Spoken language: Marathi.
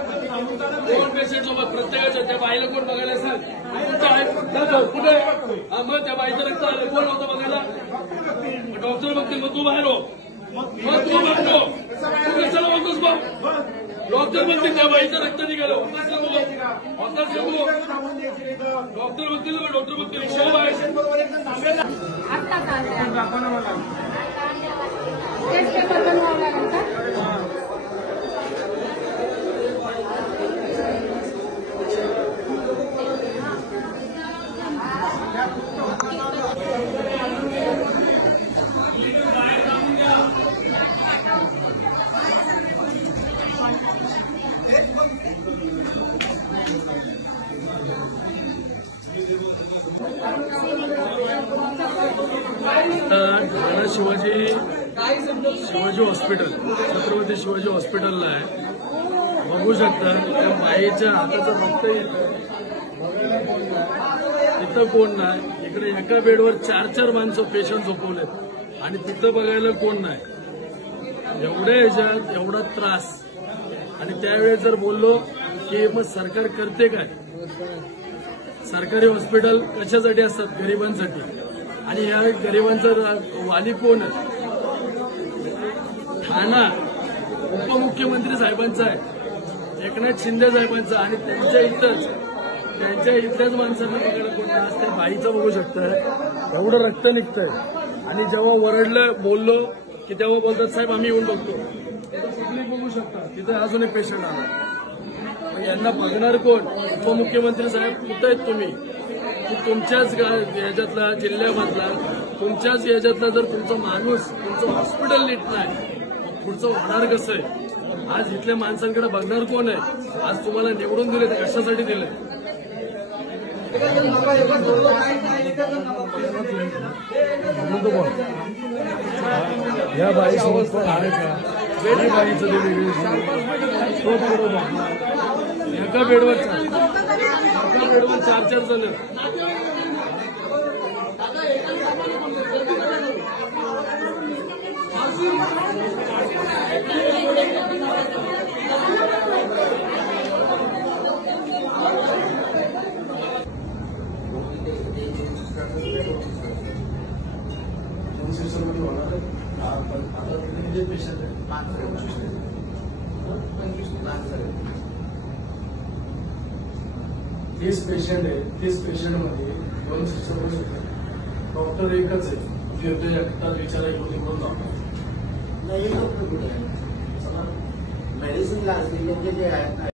दोन पेशंट सोबत प्रत्येकाच्या त्या बाईला कोण बघायला सांग कुठे मग त्या बाईचं रक्त आलं कोण होतं बघायला डॉक्टर बघतील मग तू बाहेर हो मग तू बाहेर हो तू कशाला बघतोस मग डॉक्टर बघतील त्या बाईचं रक्त निघालं डॉक्टर बघतील डॉक्टर बघतील शोभ आहे शिवाजी हॉस्पिटल छत्रपती शिवाजी हॉस्पिटलला आहे बघू शकता त्या बाईच्या हाताचं रक्त येतं तिथं कोण नाही इकडे एका बेडवर 4 माणसं पेशंट झोपवलेत आणि तिथं बघायला कोण नाही एवढ्या ह्याच्यात एवढा त्रास आणि त्यावेळेस जर बोललो की मग सरकार करते काय सरकारी हॉस्पिटल कशासाठी असतात गरिबांसाठी आणि या गरिबांचा वाली कोण आहे ठाणा उपमुख्यमंत्री साहेबांचा आहे एकनाथ शिंदे साहेबांचा आणि त्यांच्या इथल्याच माणसांना बघायला कोण आज त्या बाईचं बघू शकताय एवढं रक्त निघतंय आणि जेव्हा वरडलं बोललो की तेव्हा बोलतात साहेब आम्ही येऊन बघतो कुठली बघू शकता तिथं अजून एक पेशंट आला मग यांना बघणार कोण उपमुख्यमंत्री साहेब कुठं आहेत तुम्ही तुमच्याच याच्यातला जिल्ह्यामधला तुमच्याच याच्यातला जर तुमचा माणूस तुमचं हॉस्पिटल नीट नाही पुढचं होणार कसं आहे आज इथल्या माणसांकडे बघणार कोण आहे आज तुम्हाला निवडून दिले तर कशासाठी दिले या बाईसोबत बाईचं एका बेडवर 4 जण तीस पेशंट आहे 30 पेशंटमध्ये 2 सिस्टर्स होते डॉक्टर एकच आहे फिरते एकटा बिचारा येऊन निघून जातो नाही डॉक्टर कुठे आहे मेडिसिन लागली जे आहेत